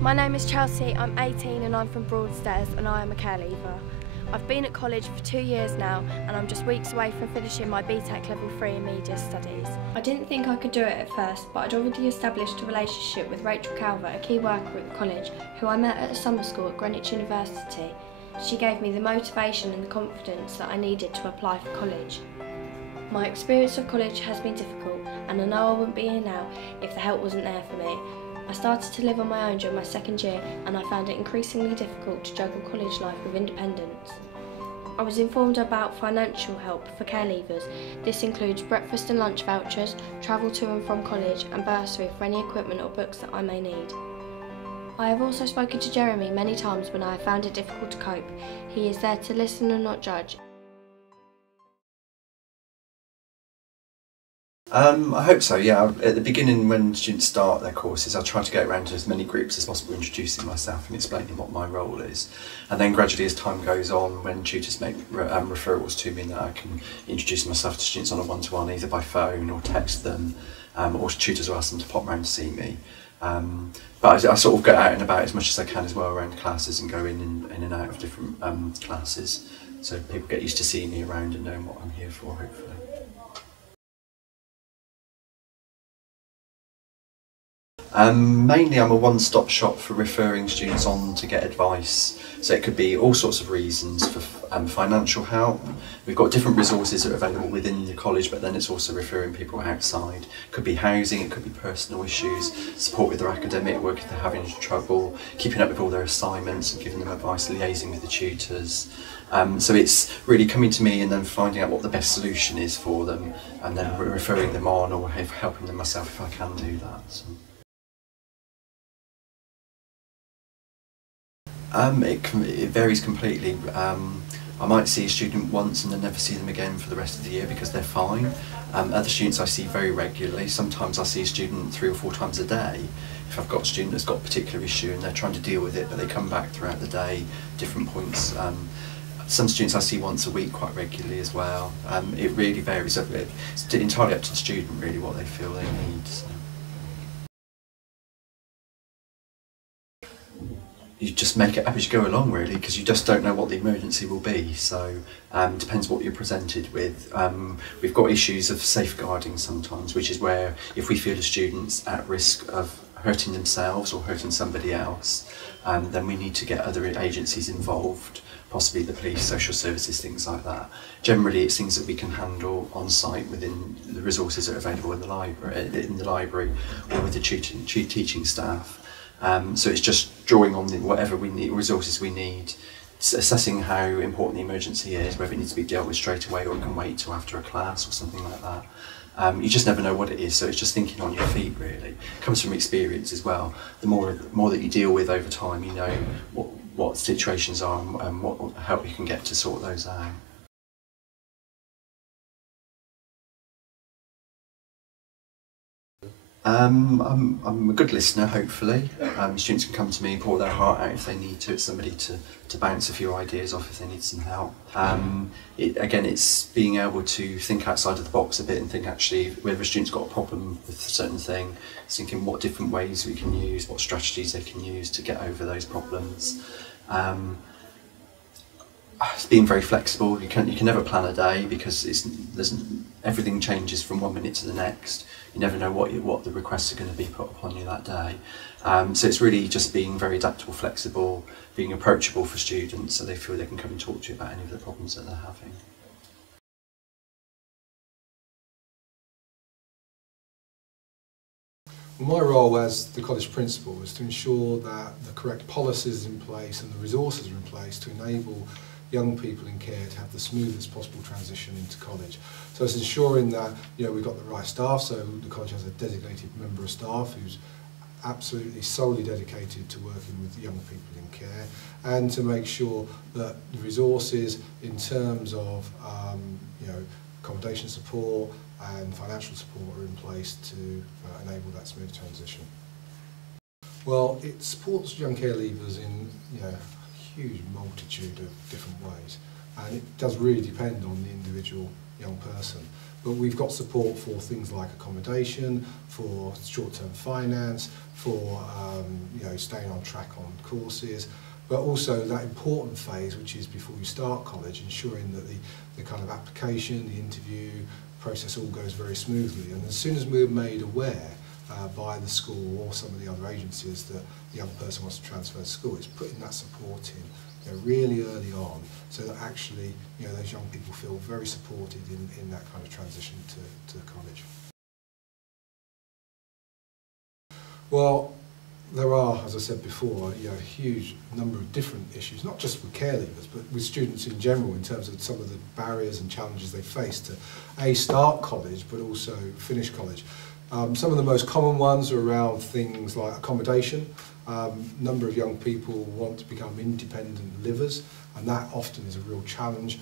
My name is Chelsea, I'm 18 and I'm from Broadstairs and I am a care leaver. I've been at college for 2 years now and I'm just weeks away from finishing my BTEC Level 3 in Media Studies. I didn't think I could do it at first, but I'd already established a relationship with Rachel Calvert, a key worker at the college, who I met at a summer school at Greenwich University. She gave me the motivation and the confidence that I needed to apply for college. My experience of college has been difficult and I know I wouldn't be here now if the help wasn't there for me. I started to live on my own during my second year and I found it increasingly difficult to juggle college life with independence. I was informed about financial help for care leavers. This includes breakfast and lunch vouchers, travel to and from college and bursary for any equipment or books that I may need. I have also spoken to Jeremy many times when I have found it difficult to cope. He is there to listen and not judge. I hope so, yeah. At the beginning, when students start their courses, I try to get around to as many groups as possible, introducing myself and explaining what my role is. And then gradually, as time goes on, when tutors make referrals to me, that I can introduce myself to students on a one-to-one, either by phone or text them, or tutors will ask them to pop round to see me. But I sort of get out and about as much as I can as well around classes and go in and out of different classes, so people get used to seeing me around and knowing what I'm here for, hopefully. Mainly I'm a one-stop shop for referring students on to get advice, so it could be all sorts of reasons for financial help. We've got different resources that are available within the college, but then it's also referring people outside. It could be housing, it could be personal issues, support with their academic work if they're having trouble, keeping up with all their assignments and giving them advice, liaising with the tutors. So it's really coming to me and then finding out what the best solution is for them and then referring them on or helping them myself if I can do that. So. It varies completely. I might see a student once and then never see them again for the rest of the year because they're fine. Other students I see very regularly. Sometimes I see a student 3 or 4 times a day. If I've got a student that's got a particular issue and they're trying to deal with it, but they come back throughout the day, different points. Some students I see once a week quite regularly as well. It really varies. It's entirely up to the student really what they feel they need. So. You just make it up as you go along really, because you just don't know what the emergency will be, so depends what you're presented with. We've got issues of safeguarding sometimes, which is where if we feel a student's at risk of hurting themselves or hurting somebody else, then we need to get other agencies involved, possibly the police, social services, things like that. Generally it's things that we can handle on site within the resources that are available in the library or with the teaching staff. So it's just drawing on whatever we need, resources we need, assessing how important the emergency is, whether it needs to be dealt with straight away or it can wait till after a class or something like that. You just never know what it is, so it's just thinking on your feet really. It comes from experience as well. The more that you deal with over time, you know what situations are and what help you can get to sort those out. I'm a good listener, hopefully. Students can come to me and pour their heart out if they need to. It's somebody to bounce a few ideas off if they need some help. Again, it's being able to think outside of the box a bit and think actually whether a student's got a problem with a certain thing, thinking what different ways we can use, what strategies they can use to get over those problems. It's being very flexible. You can never plan a day because everything changes from one minute to the next. You never know what the requests are going to be put upon you that day. So it's really just being very adaptable, flexible, being approachable for students so they feel they can come and talk to you about any of the problems that they're having. My role as the college principal is to ensure that the correct policies are in place and the resources are in place to enable young people in care to have the smoothest possible transition into college. So it's ensuring that we've got the right staff, so the college has a designated member of staff who's absolutely solely dedicated to working with young people in care, and to make sure that the resources in terms of accommodation support and financial support are in place to enable that smooth transition. Well, it supports young care leavers in a huge multitude of different ways, and it does really depend on the individual young person. but we've got support for things like accommodation, for short-term finance, for staying on track on courses, but also that important phase, which is before you start college, ensuring that the kind of application, the interview process all goes very smoothly. And as soon as we're made aware by the school or some of the other agencies that the young person wants to transfer to school, it's putting that support in really early on, so that actually those young people feel very supported in that kind of transition to college. Well, there are, as I said before, a huge number of different issues, not just with care leavers, but with students in general, in terms of some of the barriers and challenges they face to start college, but also finish college. Some of the most common ones are around things like accommodation. A number of young people want to become independent livers, and that often is a real challenge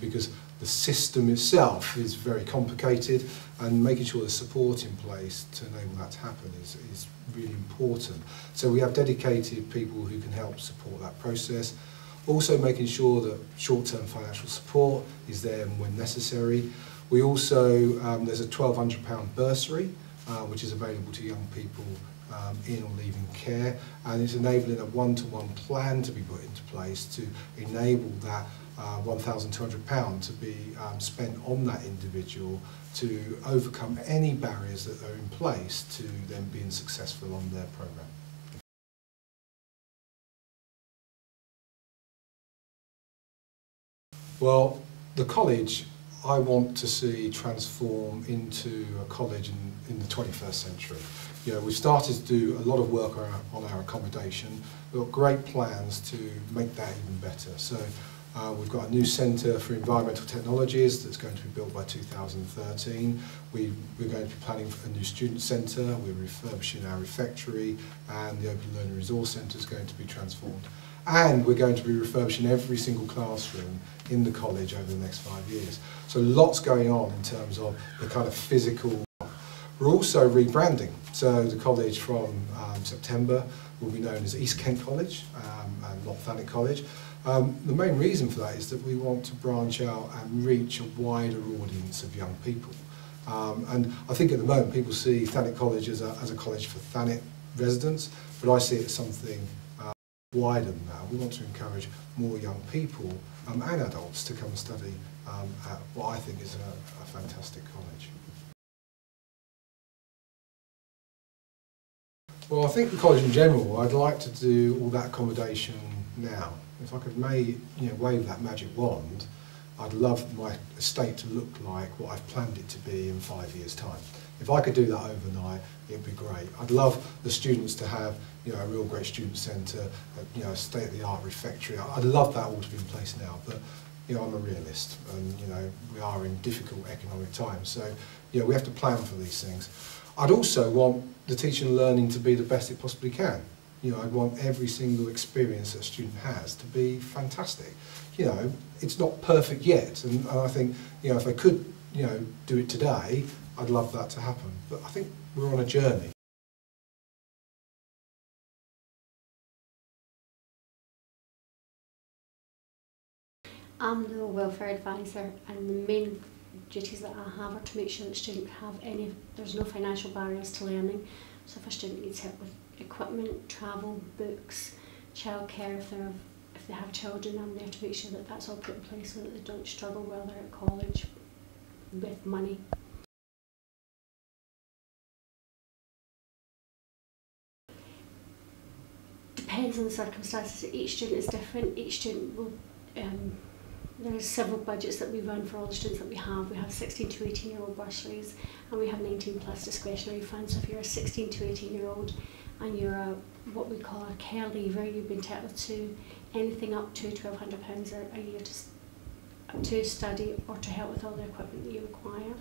because the system itself is very complicated, and making sure there's support in place to enable that to happen is really important. So we have dedicated people who can help support that process. Also making sure that short-term financial support is there when necessary. We also, there's a £1,200 bursary which is available to young people in or leaving care, and it's enabling a one-to-one plan to be put into place to enable that £1,200 to be spent on that individual to overcome any barriers that are in place to them being successful on their programme. Well, the college I want to see transform into a college in the 21st century. We've started to do a lot of work on our accommodation. We've got great plans to make that even better. So we've got a new centre for environmental technologies that's going to be built by 2013. We're going to be planning for a new student centre. We're refurbishing our refectory, and the Open Learning Resource Centre is going to be transformed. And we're going to be refurbishing every single classroom in the college over the next 5 years. So lots going on in terms of the kind of physical. We're also rebranding. So the college from September will be known as East Kent College and not Thanet College. The main reason for that is that we want to branch out and reach a wider audience of young people. And I think at the moment people see Thanet College as a college for Thanet residents, but I see it as something wider than that. We want to encourage more young people and adults to come and study at what I think is a fantastic college. Well, I think the college in general, I'd like to do all that accommodation now. If I could wave that magic wand, I'd love my estate to look like what I've planned it to be in 5 years' time. If I could do that overnight, it'd be great. I'd love the students to have a real great student centre, a state-of-the-art refectory. I'd love that all to be in place now, but I'm a realist, and we are in difficult economic times, so we have to plan for these things. I'd also want the teaching and learning to be the best it possibly can. I'd want every single experience that a student has to be fantastic. It's not perfect yet, and I think if I could do it today, I'd love that to happen. But I think we're on a journey. I'm the welfare advisor, and the main duties that I have are to make sure that students there's no financial barriers to learning. So if a student needs help with equipment, travel, books, childcare, if they have children, I'm there to make sure that that's all put in place so that they don't struggle while they're at college with money. Depends on the circumstances. Each student is different. Each student will there's several budgets that we run for all the students that we have. We have 16 to 18-year-old bursaries, and we have 19 plus discretionary funds. So if you're a 16 to 18-year-old and you're what we call a care leaver, you've been entitled to anything up to £1,200 a year to study or to help with all the equipment that you require.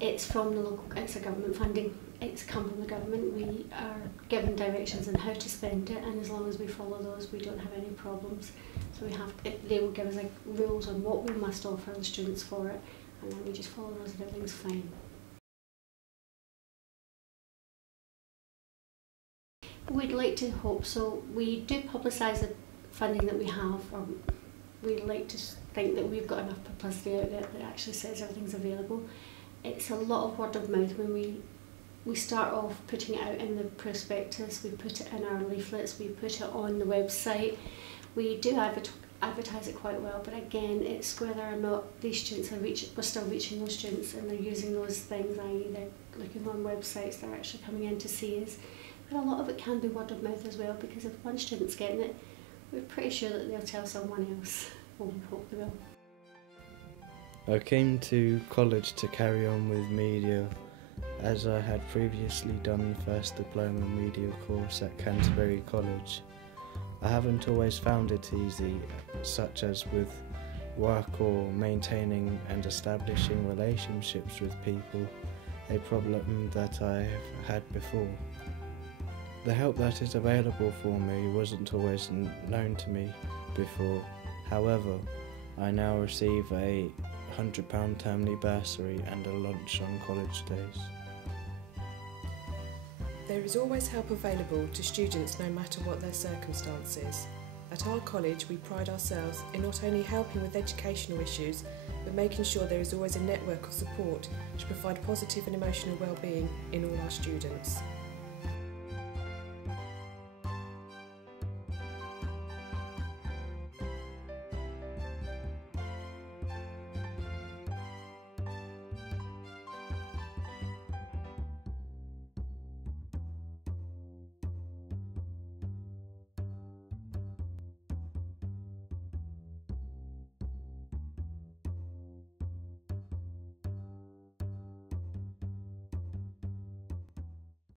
It's from the local, it's a government funding, it's come from the government. We are given directions on how to spend it, and as long as we follow those, we don't have any problems. So they will give us rules on what we must offer the students for it, and then we just follow those and everything's fine. We'd like to hope so. We do publicise it funding that we have, or we like to think that we've got enough publicity out there that actually says everything's available. It's a lot of word of mouth. When we start off putting it out in the prospectus, we put it in our leaflets, we put it on the website. We do advertise it quite well, but again, it's whether or not these students we're still reaching those students and they're using those things, i.e. they're looking on websites, they're actually coming in to see us. But a lot of it can be word of mouth as well, because if one student's getting it, we're pretty sure that they'll tell someone else, or we hope they will. I came to college to carry on with media, as I had previously done the first diploma media course at Canterbury College. I haven't always found it easy, such as with work or maintaining and establishing relationships with people, a problem that I have had before. The help that is available for me wasn't always known to me before. However, I now receive a £100 termly bursary and a lunch on college days. There is always help available to students no matter what their circumstances. At our college, we pride ourselves in not only helping with educational issues, but making sure there is always a network of support to provide positive and emotional well-being in all our students.